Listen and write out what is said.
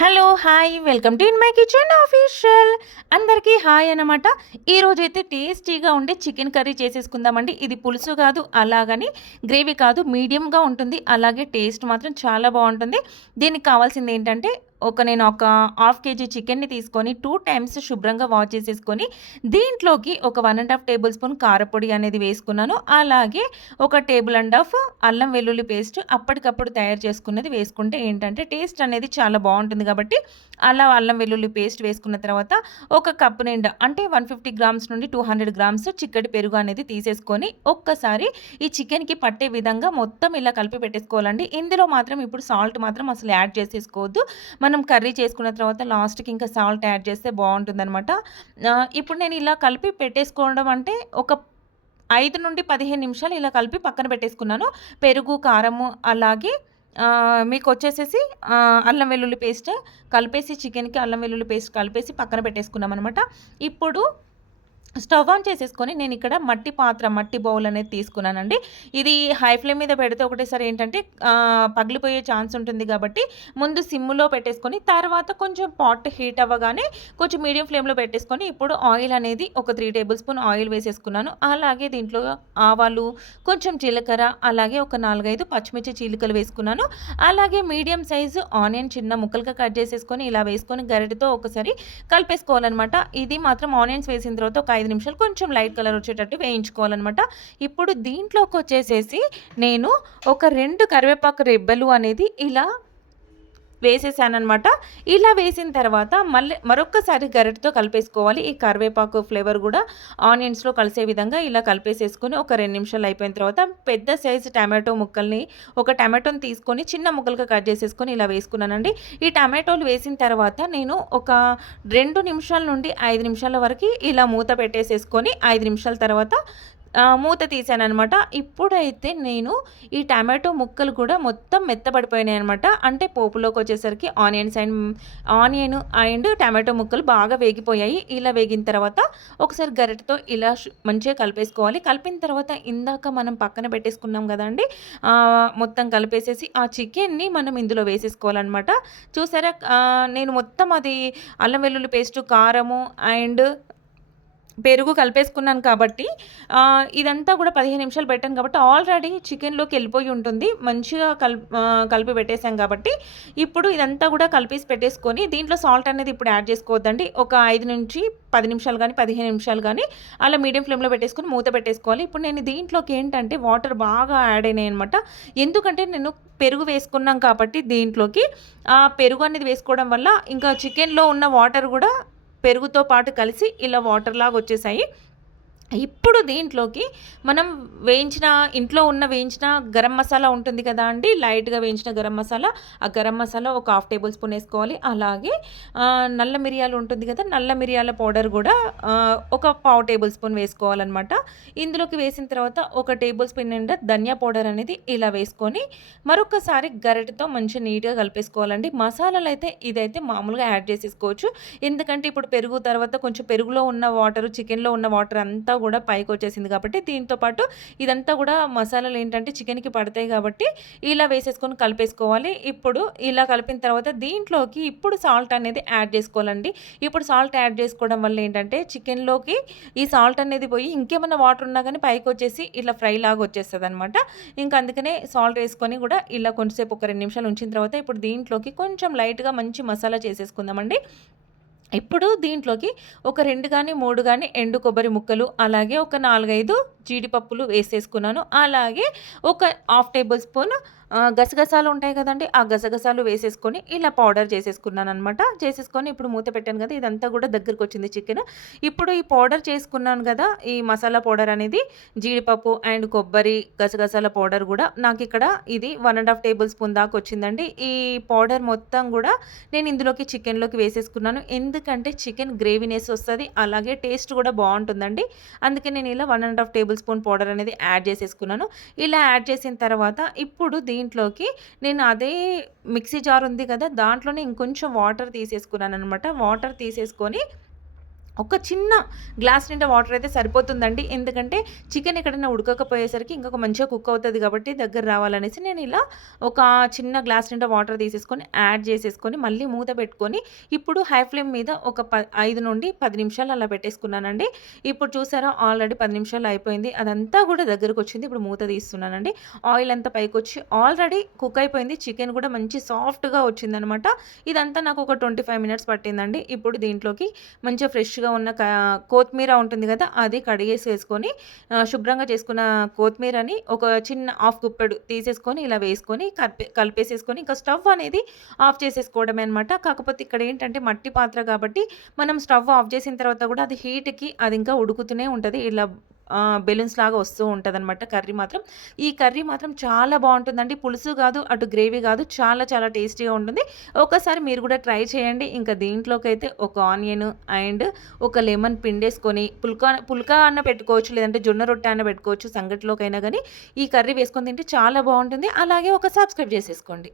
Hello hi. Welcome to in my kitchen official. అందరికీ hi అనమాట ఈరోజైతే టేస్టీగా ఉండే చికెన్ కర్రీ చేసేసుకుందామండి. ఇది పులుసు కాదు అలాగని గ్రేవీ కాదు మీడియంగా ఉంటుంది. అలాగే టేస్ట్ మాత్రం చాలా బాగుంటుంది. దీనికి కావాల్సింది ఏంటంటే ఒక నేను ఒక హాఫ్ కేజీ చికెన్ని తీసుకొని టూ టైమ్స్ శుభ్రంగా వాష్ చేసేసుకొని దీంట్లోకి ఒక one and half tablespoon కారపొడి అనేది వేసుకున్నాను. అలాగే ఒక టేబుల్ అండ్ హాఫ్ అల్లం వెల్లుల్లి పేస్ట్ అప్పటికప్పుడు తయారు చేసుకున్నది వేసుకుంటే ఏంటంటే టేస్ట్ అనేది చాలా బాగుంటుంది కాబట్టి అలా అల్లం వెల్లుల్లి పేస్ట్ వేసుకున్న తర్వాత ఒక కప్పు నిండా అంటే వన్ ఫిఫ్టీ గ్రామ్స్ నుండి టూ హండ్రెడ్ గ్రామ్స్ చిక్కటి పెరుగు అనేది తీసేసుకొని ఒక్కసారి ఈ చికెన్కి పట్టే విధంగా మొత్తం ఇలా కలిపి పెట్టేసుకోవాలండి. ఇందులో మాత్రం ఇప్పుడు సాల్ట్ మాత్రం అసలు యాడ్ చేసేసుకోవద్దు. మనం కర్రీ చేసుకున్న తర్వాత లాస్ట్కి ఇంకా సాల్ట్ యాడ్ చేస్తే బాగుంటుందన్నమాట. ఇప్పుడు నేను ఇలా కలిపి పెట్టేసుకోవడం అంటే ఒక ఐదు నుండి పదిహేను నిమిషాలు ఇలా కలిపి పక్కన పెట్టేసుకున్నాను. పెరుగు కారము అలాగే మీకు వచ్చేసేసి అల్లం వెల్లుల్లి పేస్ట్ కలిపేసి చికెన్కి అల్లం వెల్లుల్లి పేస్ట్ కలిపేసి పక్కన పెట్టేసుకున్నాం అనమాట ఇప్పుడు స్టవ్ ఆన్ చేసేసుకొని నేను ఇక్కడ మట్టి పాత్ర మట్టి బౌల్ అనేది తీసుకున్నానండి. ఇది హై ఫ్లేమ్ మీద పెడితే ఒకటేసారి ఏంటంటే పగిలిపోయే ఛాన్స్ ఉంటుంది కాబట్టి ముందు సిమ్లో పెట్టేసుకొని తర్వాత కొంచెం పాట్ హీట్ అవ్వగానే కొంచెం మీడియం ఫ్లేమ్లో పెట్టేసుకొని ఇప్పుడు ఆయిల్ అనేది ఒక త్రీ టేబుల్ స్పూన్ ఆయిల్ వేసేసుకున్నాను. అలాగే దీంట్లో ఆవాలు కొంచెం జీలకర్ర అలాగే ఒక నాలుగైదు పచ్చిమిర్చి చీలికలు వేసుకున్నాను. అలాగే మీడియం సైజు ఆనియన్ చిన్న ముక్కలుగా కట్ చేసేసుకొని ఇలా వేసుకొని గరిటతో ఒకసారి కలిపేసుకోవాలన్నమాట. ఇది మాత్రం ఆనియన్స్ వేసిన తర్వాత ఒక ఐదు నిమిషాలు కొంచెం లైట్ కలర్ వచ్చేటట్టు వేయించుకోవాలన్నమాట. ఇప్పుడు దీంట్లోకి వచ్చేసేసి నేను ఒక రెండు కరివేపాకు రెబ్బలు అనేది ఇలా వేసేసానమాట ఇలా వేసిన తర్వాత మళ్ళీ మరొక్కసారి గరిటతో కలిపేసుకోవాలి. ఈ కరివేపాకు ఫ్లేవర్ కూడా ఆనియన్స్లో కలిసే విధంగా ఇలా కలిపేసేసుకొని ఒక రెండు నిమిషాలు అయిపోయిన తర్వాత పెద్ద సైజు టమాటో ముక్కల్ని ఒక టమాటోని తీసుకొని చిన్న ముక్కలుగా కట్ చేసేసుకొని ఇలా వేసుకున్నానండి. ఈ టమాటోలు వేసిన తర్వాత నేను ఒక రెండు నిమిషాల నుండి ఐదు నిమిషాల వరకు ఇలా మూత పెట్టేసేసుకొని ఐదు నిమిషాల తర్వాత మూత తీసాను అనమాట ఇప్పుడైతే నేను ఈ టమాటో ముక్కలు కూడా మొత్తం మెత్తబడిపోయినాయి అనమాట అంటే పోపులోకి వచ్చేసరికి onions and onion and tomato ముక్కలు బాగా వేగిపోయాయి. ఇలా వేగిన తర్వాత ఒకసారి గరిటతో ఇలా మంచిగా కలిపేసుకోవాలి. కలిపిన తర్వాత ఇందాక మనం పక్కన పెట్టేసుకున్నాం కదండి మొత్తం కలిపేసేసి ఆ చికెన్ని మనం ఇందులో వేసేసుకోవాలన్నమాట చూసారా నేను మొత్తం అది అల్లం వెల్లుల్లి పేస్టు కారము అండ్ పెరుగు కలిపేసుకున్నాను కాబట్టి ఇదంతా కూడా పదిహేను నిమిషాలు పెట్టాను కాబట్టి ఆల్రెడీ చికెన్లోకి వెళ్ళిపోయి ఉంటుంది. మంచిగా కల్ కలిపి పెట్టేశాం కాబట్టి ఇప్పుడు ఇదంతా కూడా కలిపేసి పెట్టేసుకొని దీంట్లో సాల్ట్ అనేది ఇప్పుడు యాడ్ చేసుకోవద్దండి. ఒక ఐదు నుంచి పది నిమిషాలు కానీ పదిహేను నిమిషాలు కానీ అలా మీడియం ఫ్లేమ్లో పెట్టేసుకొని మూత పెట్టేసుకోవాలి. ఇప్పుడు నేను దీంట్లోకి ఏంటంటే వాటర్ బాగా యాడ్ అయినాయి అనమాట ఎందుకంటే నేను పెరుగు వేసుకున్నాం కాబట్టి దీంట్లోకి ఆ పెరుగు అనేది వేసుకోవడం వల్ల ఇంకా చికెన్లో ఉన్న వాటర్ కూడా పెరుగుతో పాటు కలిసి ఇలా వాటర్ లాగా వచ్చేసాయి ఇప్పుడు దీంట్లోకి మనం వేయించిన ఇంట్లో ఉన్న వేయించిన గరం మసాలా ఉంటుంది కదా అండి? లైట్గా వేయించిన గరం మసాలా. ఆ గరం మసాలా ఒక హాఫ్ టేబుల్ స్పూన్ వేసుకోవాలి. అలాగే నల్ల మిరియాలు ఉంటుంది కదా నల్ల మిరియాల పౌడర్ కూడా ఒక పావు టేబుల్ స్పూన్ వేసుకోవాలన్నమాట. ఇందులోకి వేసిన తర్వాత ఒక టేబుల్ స్పూన్ నిండా ధనియా పౌడర్ అనేది ఇలా వేసుకొని మరొకసారి గరిటతో మంచిగా నీట్గా కలిపేసుకోవాలండి. మసాలాలు అయితే ఇదైతే మామూలుగా యాడ్ చేసేసుకోవచ్చు. ఎందుకంటే ఇప్పుడు పెరుగు తర్వాత కొంచెం పెరుగులో ఉన్న వాటర్ చికెన్లో ఉన్న వాటర్ అంతా కూడా పైకి వచ్చేసింది కాబట్టి దీంతో పాటు ఇదంతా కూడా మసాలాలు ఏంటంటే చికెన్కి పడతాయి కాబట్టి ఇలా వేసేసుకొని కలిపేసుకోవాలి. ఇప్పుడు ఇలా కలిపిన తర్వాత దీంట్లోకి ఇప్పుడు సాల్ట్ అనేది యాడ్ చేసుకోవాలండి. ఇప్పుడు సాల్ట్ యాడ్ చేసుకోవడం వల్ల ఏంటంటే చికెన్లోకి ఈ సాల్ట్ అనేది పోయి ఇంకేమైనా వాటర్ ఉన్నా కానీ పైకి వచ్చేసి ఇలా ఫ్రై లాగా వచ్చేస్తుంది అనమాట ఇంకా అందుకనే సాల్ట్ వేసుకొని కూడా ఇలా కొంచెంసేపు ఒక రెండు నిమిషాలు ఉంచిన తర్వాత ఇప్పుడు దీంట్లోకి కొంచెం లైట్గా మంచి మసాలా చేసేసుకుందామండి. ఇప్పుడు దీంట్లోకి ఒక రెండు కానీ మూడు కానీ ఎండు కొబ్బరి ముక్కలు అలాగే ఒక నాలుగైదు జీడిపప్పులు వేసేసుకున్నాను. అలాగే ఒక హాఫ్ టేబుల్ స్పూన్ గసగసాలు ఉంటాయి కదండి ఆ గసగసాలు వేసేసుకొని ఇలా పౌడర్ చేసేసుకున్నాను అనమాట చేసేసుకొని ఇప్పుడు మూత పెట్టాను కదా ఇదంతా కూడా దగ్గరికి వచ్చింది చికెన్. ఇప్పుడు ఈ పౌడర్ చేసుకున్నాను కదా ఈ మసాలా పౌడర్ అనేది జీడిపప్పు అండ్ కొబ్బరి గసగసాల పౌడర్ కూడా నాకు ఇక్కడ ఇది one and half tablespoon దాకా వచ్చిందండి. ఈ పౌడర్ మొత్తం కూడా నేను ఇందులోకి చికెన్లోకి వేసేసుకున్నాను. ఎందుకంటే చికెన్ గ్రేవీనెస్ వస్తుంది అలాగే టేస్ట్ కూడా బాగుంటుందండి. అందుకే నేను ఇలా one and half tablespoon powder అనేది యాడ్ చేసేసుకున్నాను. ఇలా యాడ్ చేసిన తర్వాత ఇప్పుడు దీంట్లోకి నేను అదే మిక్సీ జార్ ఉంది కదా దాంట్లోనే ఇంకొంచెం వాటర్ తీసేసుకున్నాను అనమాట వాటర్ తీసేసుకొని ఒక చిన్న గ్లాస్ నిండా వాటర్ అయితే సరిపోతుందండి. ఎందుకంటే చికెన్ ఎక్కడైనా ఉడకకపోయేసరికి ఇంకొక మంచిగా కుక్ అవుతుంది కాబట్టి దగ్గర రావాలనేసి నేను ఇలా ఒక చిన్న గ్లాస్ నిండా వాటర్ తీసేసుకొని యాడ్ చేసేసుకొని మళ్ళీ మూత పెట్టుకొని ఇప్పుడు హై ఫ్లేమ్ మీద ఒక ప ఐదు నుండి పది నిమిషాలు అలా పెట్టేసుకున్నానండి. ఇప్పుడు చూసారా ఆల్రెడీ పది నిమిషాలు అయిపోయింది. అదంతా కూడా దగ్గరకొచ్చింది. ఇప్పుడు మూత తీస్తున్నానండి. ఆయిల్ అంతా పైకి వచ్చి ఆల్రెడీ కుక్ అయిపోయింది. చికెన్ కూడా మంచి సాఫ్ట్‌గా వచ్చిందనమాట. ఇదంతా నాకు ఒక 25 మినిట్స్ పట్టిందండి. ఇప్పుడు దీంట్లోకి మంచిగా ఫ్రెష్‌గా ఉన్న క కొత్తిమీర ఉంటుంది కదా! అది కడిగేసేసుకొని వేసుకొని శుభ్రంగా చేసుకున్న కొత్తిమీరని ఒక చిన్న హాఫ్ గుప్పెడు తీసేసుకొని ఇలా వేసుకొని కలిపే కలిపేసేసుకొని ఇంకా స్టవ్ అనేది ఆఫ్ చేసేసుకోవడమే అనమాట. కాకపోతే ఇక్కడ ఏంటంటే మట్టి పాత్ర కాబట్టి మనం స్టవ్ ఆఫ్ చేసిన తర్వాత కూడా అది హీట్‌కి అది ఇంకా ఉడుకుతూనే ఉంటుంది ఇలా బెలూన్స్ లాగా వస్తూ ఉంటుందన్నమాట కర్రీ మాత్రం. ఈ కర్రీ మాత్రం చాలా బాగుంటుందండి పులుసు కాదు, అటు గ్రేవీ కాదు చాలా చాలా టేస్టీగా ఉంటుంది. ఒక్కసారి మీరు కూడా ట్రై చేయండి. ఇంకా దీంట్లోకైతే ఒక ఆనియన్ అండ్ ఒక లెమన్ పిండేసుకొని పుల్కా పుల్కా అన్న పెట్టుకోవచ్చు. లేదంటే జొన్న రొట్టె అన్న పెట్టుకోవచ్చు. సంగటిలోకైనా కానీ ఈ కర్రీ వేసుకొని తింటే చాలా బాగుంటుంది అలాగే ఒక సబ్స్క్రైబ్ చేసేసుకోండి.